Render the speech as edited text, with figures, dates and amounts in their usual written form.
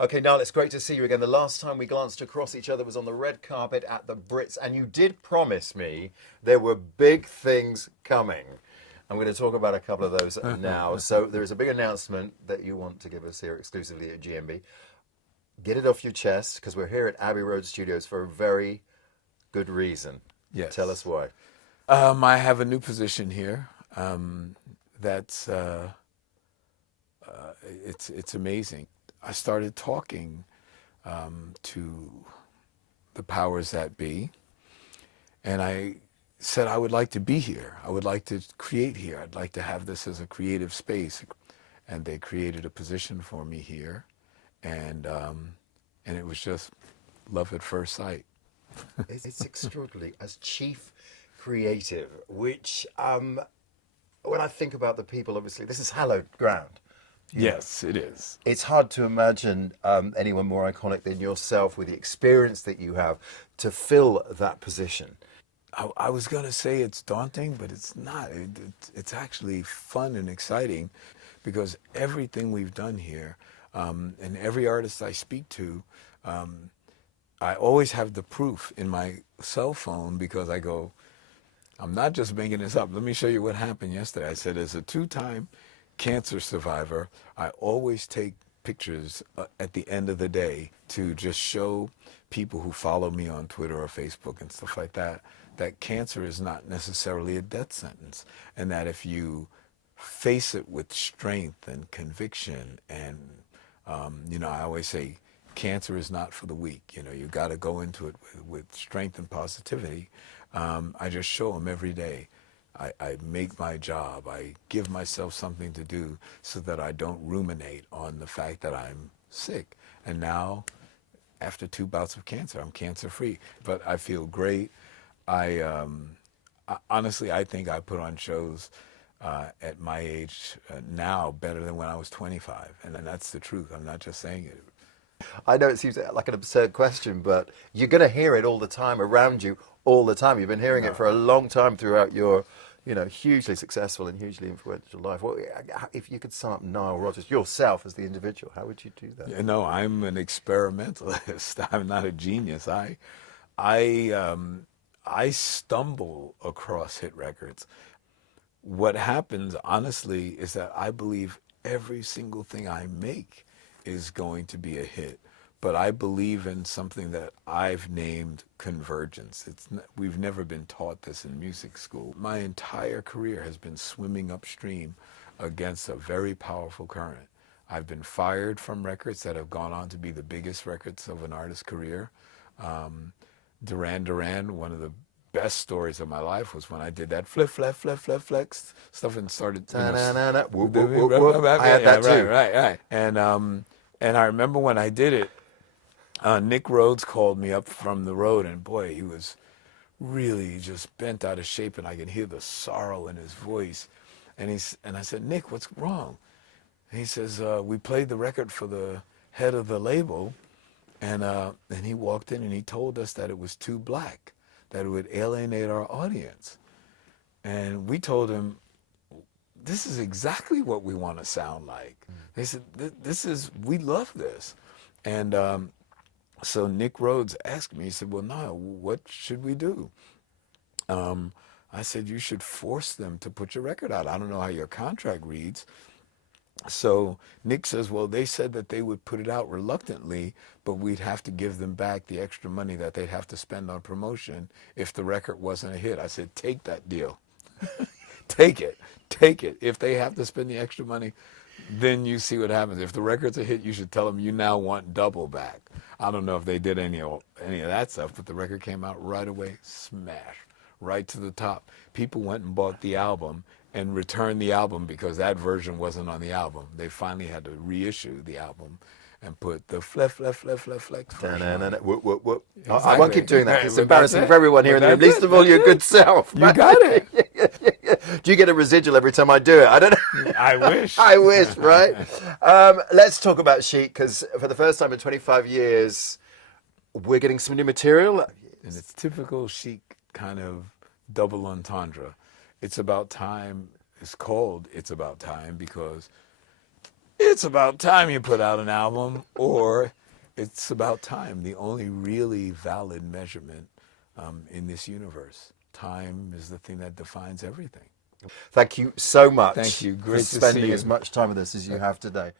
Okay, Niall, it's great to see you again. The last time we glanced across each other was on the red carpet at the Brits, and you did promise me there were big things coming. I'm going to talk about a couple of those now. So there is a big announcement that you want to give us here exclusively at GMB. Get it off your chest, because we're here at Abbey Road Studios for a very good reason. Yes. Tell us why. I have a new position here. That's it's amazing. I started talking to the powers that be, and I said I would like to be here. I would like to create here. I'd like to have this as a creative space, and they created a position for me here, and it was just love at first sight. It's extraordinary. As chief creative, which, when I think about the people, obviously, this is hallowed ground. Yes, it is. It's hard to imagine anyone more iconic than yourself, with the experience that you have, to fill that position. I was going to say it's daunting, but it's not. It's actually fun and exciting, because everything we've done here, and every artist I speak to, I always have the proof in my cell phone, because I go, I'm not just making this up. Let me show you what happened yesterday. I said, as a 2-time cancer survivor, I always take pictures at the end of the day to just show people who follow me on Twitter or Facebook and stuff like that, that cancer is not necessarily a death sentence, and that if you face it with strength and conviction, and I always say cancer is not for the weak. You got to go into it with strength and positivity. I just show them every day. I make my job. I give myself something to do so that I don't ruminate on the fact that I'm sick. And now, after 2 bouts of cancer, I'm cancer-free. But I feel great. Honestly, I think I put on shows at my age now better than when I was 25. And that's the truth. I'm not just saying it. I know it seems like an absurd question, but you're going to hear it all the time around you, all the time. You've been hearing it for a long time throughout your, hugely successful and hugely influential life. Well, if you could sum up Nile Rodgers, yourself as the individual, how would you do that? I'm an experimentalist. I'm not a genius. I stumble across hit records. What happens, honestly, is that I believe every single thing I make is going to be a hit. But I believe in something that I've named convergence. We've never been taught this in music school. My entire career has been swimming upstream against a very powerful current. I've been fired from records that have gone on to be the biggest records of an artist's career. Duran Duran, one of the best stories of my life was when I did that flip, flap, flip, flip, flex stuff and started. Whoop, whoop, whoop, whoop. I had that too. Right. And I remember when I did it, Nick Rhodes called me up from the road, and boy, he was really just bent out of shape, and I could hear the sorrow in his voice. And I said, Nick, what's wrong? And he says, we played the record for the head of the label, and he walked in and he told us that it was too black, that it would alienate our audience. And we told him, this is exactly what we want to sound like. They said, we love this. And so Nick Rhodes asked me, he said, well, Niall, what should we do? I said, you should force them to put your record out. I don't know how your contract reads. So Nick says, well, they said that they would put it out reluctantly, but we'd have to give them back the extra money that they'd have to spend on promotion if the record wasn't a hit. I said, take that deal. Take it. If they have to spend the extra money, then you see what happens. If the record's a hit, you should tell them you now want double back. I don't know if they did any of that stuff, but the record came out right away, smash, right to the top. People went and bought the album and returned the album because that version wasn't on the album. They finally had to reissue the album and put the flex version on it. Whoop, whoop, whoop. Exactly. I won't keep doing that. Right, It's but embarrassing that's for everyone here in the room. Least of all, your good self. You got it. Do you get a residual every time I do it? I don't know. I wish. I wish, right? Let's talk about Chic, because for the first time in 25 years, we're getting some new material. And it's typical Chic kind of double entendre. It's about time. It's called It's About Time because it's about time you put out an album, or it's about time, the only really valid measurement in this universe. Time is the thing that defines everything. Thank you so much. Thank you. For Great to see spending you. as much time with us as you have today.